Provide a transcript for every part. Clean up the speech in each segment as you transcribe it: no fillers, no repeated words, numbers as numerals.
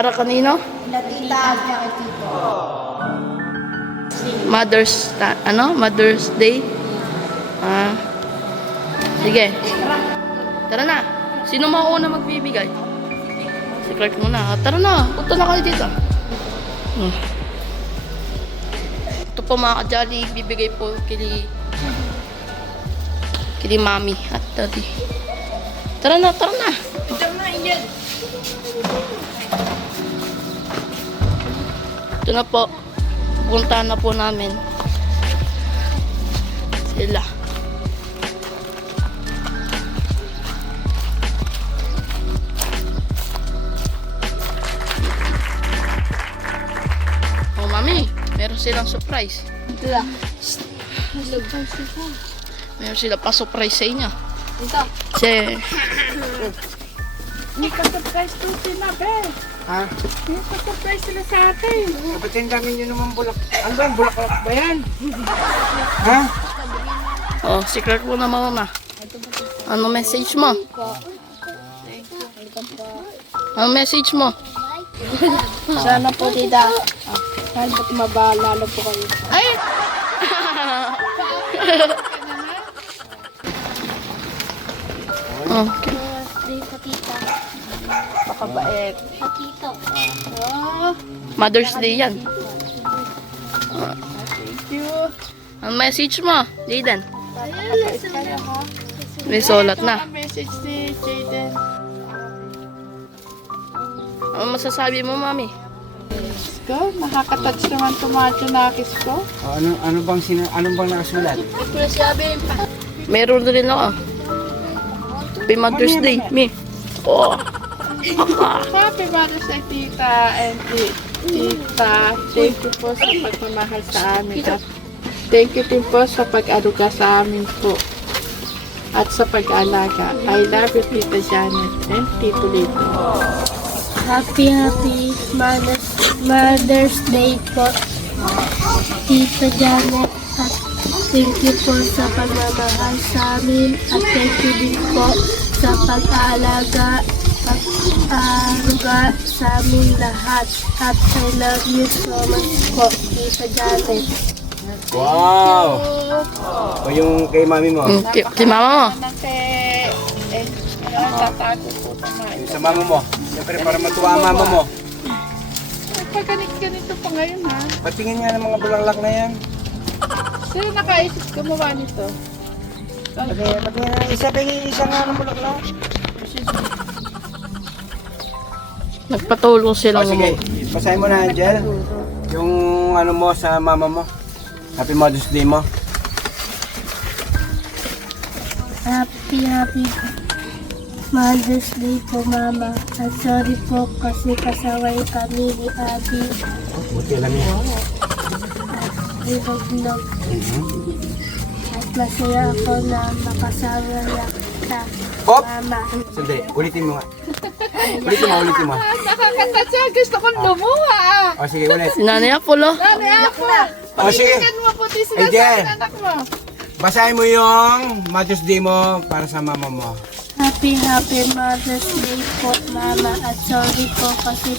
Para kanino? Tita at saka tito. Mother's Day? Ah. Sige. Tara na. Sino mauna magbibigay? Si Clark muna. Tara na. Punta na kayo dito. Ito po mga ka-jolly. Bibigay po kili mami at daddy. Tara na. Tara na. Tara na, Angel. Ito na po. Punta na po namin sila. Oh, mami, meron silang surprise. Tila. Meron sila pa surprise sa inyo. Ito. Kasi, Hindi ka surprise to sila, be. Ha? Hindi ka surprise sila sa atin. Ba't ang dami nyo naman bulak? Ano ba? Bulaklak ba yan? Ha? oh, si Clark muna mama. Ano message mo? Ano message mo? Sana po, tita. Sana po mabalalo po kayo. Ay! Okay. Tita, tita. Pakabait. Tito. Mother's Day yan. Thank you. Ang message mo, Jaden? Ayun, kayo, ha? May sulat na. Ang message ni Jaden. Ano masasabi mo, mami? Ko, nakaka-touch naman itong mga tsunakis ko. Ano bang nakasulat? Meron rin ako. Happy Mother's Day, me. Oh. Happy Mother's Day, tita and tita. Thank you po sa pagmamahal sa amin. At thank you din po sa pag-aruga sa amin po. At sa pag-alaga. I love you, Tita Janet and Tito Lito. Happy Mother's Day po, Tita Janet, at thank you po sa pagmamahal sa amin, at thank you din po sa pag-aalaga at aruga sa amin lahat, at I love you so much po, Tita Janet. Wow! O yung kay mami mo? Si mama mo. Tatago po naman. Yung sa mama mo? Siyempre para matuwa ang mama mo. Pagganit-ganito pa ngayon, ha? Patingin nga ng mga bulaklak na yan. Sino nakaisip gumawa nito? Patingin nga isa nga ng bulaklak. Nagpatulong O silang sige, basahin mo na Angel. Yung ano mo sa mama mo. Happy Mother's Day mo. Happy Mother's Day po, Mama. At sorry po kasi kasaway kami ni Abby. Buti alam niya. Vlog. At masaya ako na makasama na sa Hop! Mama. Sandali, ulitin mo nga. Ulitin mo. Nakakatawa siya. Gusto kong lumuha. O sige, ulit. Si Nanay Apollo. Nani ako. O sige. Pakinggan mo puti sila Angel. sa anak mo. Basahin mo yung Mother's Day mo para sa mama mo. Happy Mother's Day po, Mama. At sorry po kasi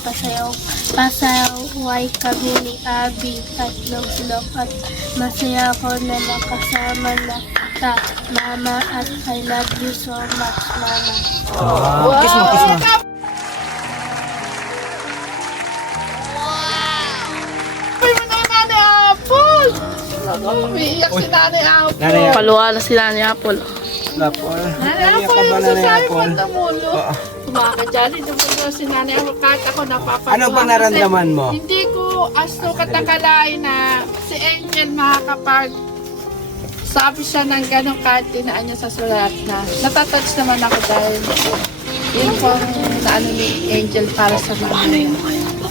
pasaway kami ni Abby at Vlog. At masaya ako na makasama na ka, Mama. At I love you so much, Mama. Kiss mo. Uy, mo na Nani Apple. Umiiyak si Nani Apple. Nanay Paluwa na si Nanay Apollo. Apple. Nani Apple, yung sasabi mo tumulo. Kumakadyan, tumulo si Nani Apple. Kahit ako napapagawa. Ano bang naramdaman mo? Hindi ko asto katakalain na si Angel makakapag sabi siya ng gano'ng kahit tinaan niya sa sulat na natatouch naman ako dahil yun pong naano ni Angel para sa mga.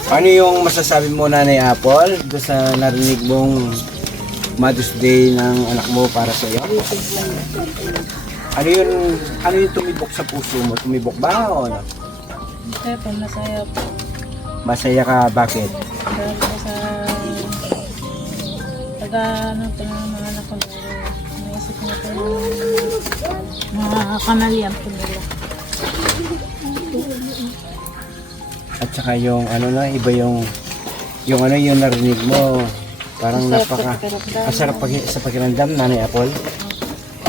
Ano yung masasabi mo, Nanay Apple, doon sa narinig mong Mother's Day ng anak mo para sa iyo? Ano yung tumibok sa puso mo? Tumibok ba o ano? Siyempre, masaya po. Masaya ka, bakit? Dahil po sa pag-ano po ng mga anak ko, naisip niya po yung mga kamalian po nila. At saka yung ano na, iba yung ano yung narinig mo. Parang masarap sa pakiramdam, Nanay Apple.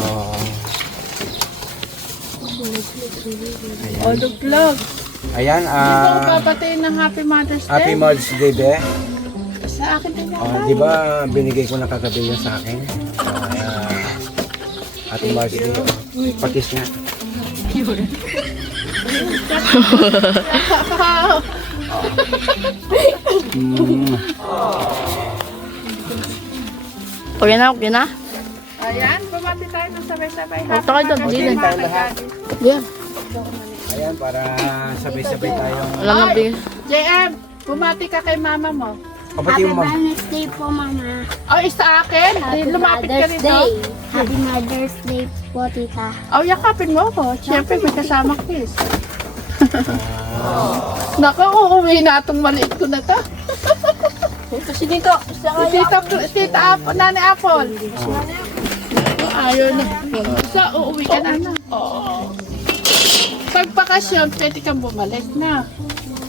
Oh. Olog vlog. Ayan, Ito ko papatiin ng Happy Mother's Day. Happy Mother's Day, be. Sa akin din Oh, di ba binigay ko na kagabi yun sa akin? Happy Mother's Day. Pakis nga. Mm. Okay na, okay na. Ayan, bumati tayo ng sabay-sabay. Punta kayo doon, Mother's Day, Dylan. mga kagadi. Yeah. Ayan, para sabay-sabay tayo. Alam na, bigay. JM, bumati ka kay mama mo. Kapatid mo, ma'am. Mother's Day po, Mama. O, isa akin. Lumapit ka rito. Happy Mother's Day po, Tita. O, yakapin mo ako. Siyempre, may kasama kiss. Naku, uuwi na itong maliit ko na to. Kasi dito. Tita Apple, Nanay Apple. Ayaw na. Isa, uuwi ka na na. Pag bakasyon, pwede kang bumalik na.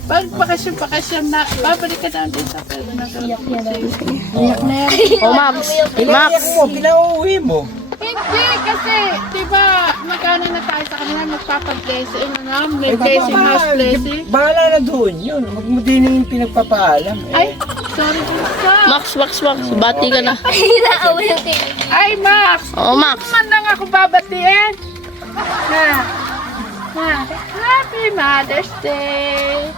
Pag bakasyon na, babalik ka na din sa pwede na. Iyak na yan. Oh, Max. Max. Pinauwi mo. Hindi, kasi, di ba, magkano na tayo sa kanila, magpapablessing, may blessing, house blessing. Bahala na doon yun. Huwag mo din yung pinagpapaalam. Ay, sorry po. Max. Bati ka na. Ay, Max! Oo, Max. Man lang ako babatiin. Happy Mother's Day!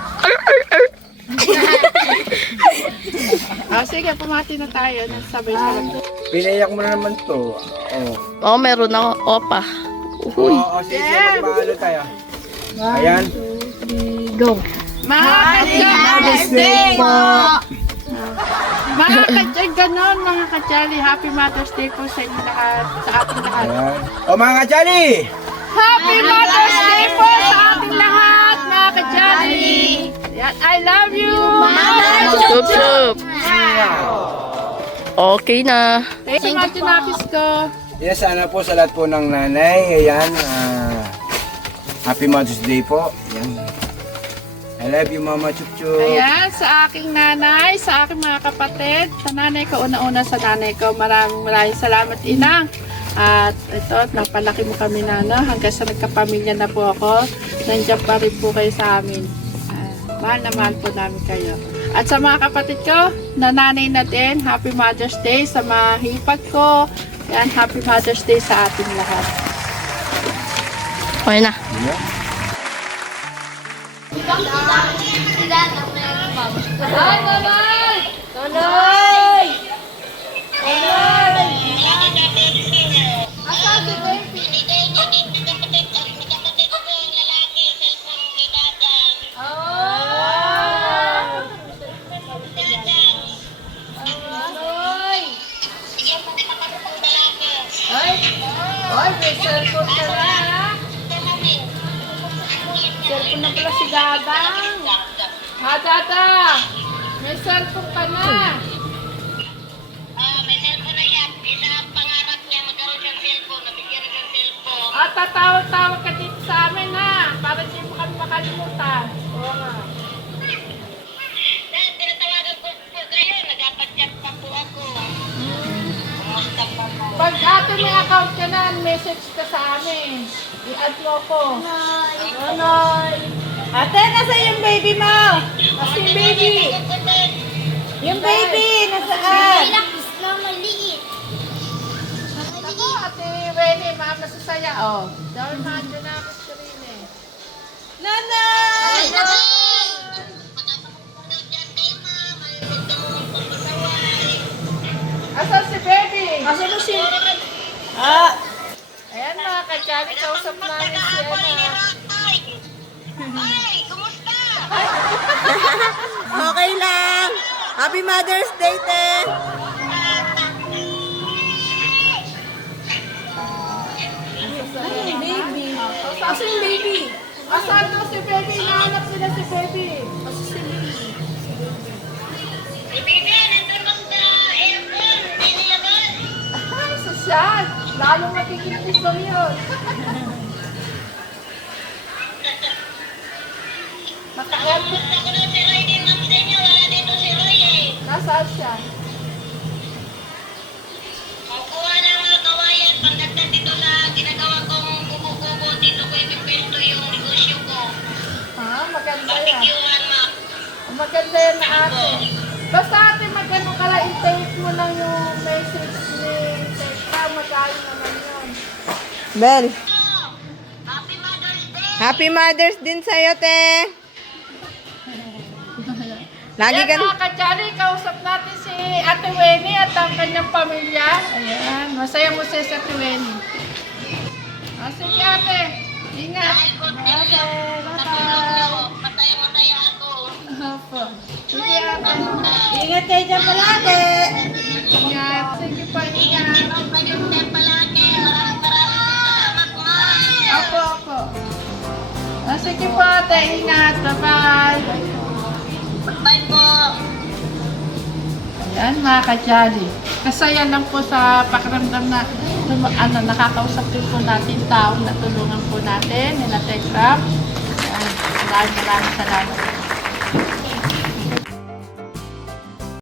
Sige, pumati na tayo. Sabay-sabay. Pinaiyak mo na naman to. Oo, meron ako. Opa. Uy. Sige, magpahalo tayo. Ayan. Go. Mother's Day po! Mga kadyay, ganon mga kadyali. Happy Mother's Day po sa inyo lahat, sa ating lahat. Ayan. O mga kajali! Happy Mother's Day po sa ating lahat, mga kadyali. I love you, Mama! Chup. Okay na. Thank you, mga tinapis ko. Yes, sana po sa lahat po ng nanay. Ayan. Happy Mother's Day po. Ayan. I love you, Mama Chup Chup. Ayan, sa aking nanay, sa aking mga kapatid, sa nanay ko, una-una sa nanay ko, maraming salamat, Inang. At ito, napalaki mo kami, Nana, hanggang sa nagkapamilya na po ako, nandiyan pa rin po kayo sa amin. Mahal na mahal po namin kayo. At sa mga kapatid ko, na nanay na din, Happy Mother's Day sa mga hipag ko. Yan, Happy Mother's Day sa ating lahat. Okay na. Ay, Nanay! Nanay! Nanay! Asan si Baby? Ay, may cellphone ka na, ha? Cellphone na pala si Dadang. Ha, Dada? May cellphone ka na. May cellphone na yan. Isa ang pangarap niya magkaroon ng cellphone. Nabigyan rin ng cellphone. At tatawag-tawag ka dito sa amin, ha? Para hindi mo kami makalimutan. Oo nga. Dahil tinatawagan ko po kayo. Nagpapag-chat pa po ako. Kumusta pa po? Pag ate may account ka na, message ka sa amin. I-add mo ko. Nanay! Ate, nasa yung baby mo? Nasa yung baby? Yung baby, nasaan? Ako, ate Rene, mama sa saya. Oh, dahil maandyan na ako si Rene. Nanay! Asan si baby? Asan mo si... Ayan mga kadyali, kausap namin si Ana. Ay, kumusta? Okay lang. Happy Mother's Day, te. Asan yung baby? Asan daw si baby? Hinahanap sila si baby. Asan si baby? Ibigay, nandun lang sa airport. Hindi nilabas. Ay, sosyal. Lalong magiging gusto yun. Nakamusta ko na si Roy din, ma'am, sa inyo. Wala dito si Roy eh. Nasaan siya? Kukuha ng mga kawayan, pandagdag dito sa ginagawa kong kubo-kubo. Dito ko ipipesto yung negosyo ko. Maganda yan. Barbecue-an, ma'am. Maganda yan na ate. Basta ate, magano ka lang, i-take mo lang yung message ni Teka, magkano naman yun. Bel, Happy Mother's Day! Happy Mother's din sa'yo, te. Lagi Yan ka mga kadyali, kausap natin si Ate Weni at ang kanyang pamilya. Ayan, masaya mo si Ate Weni. Sige ate, ingat. Ate, bye-bye. Masaya-masaya ako. Opo. Sige ate. Ingat kayo dyan palagi. Ingat. Sige po, ingat. Ikaw pa yung step palagi. Maraming salamat, ma'am. Opo, opo. Sige po ate, ingat. Bye-bye. Bye po. Ayan mga kadyali. Kasaya lang po sa pakiramdam na nakakausap din po natin taong natulungan po natin nila Tekram. Maraming salamat.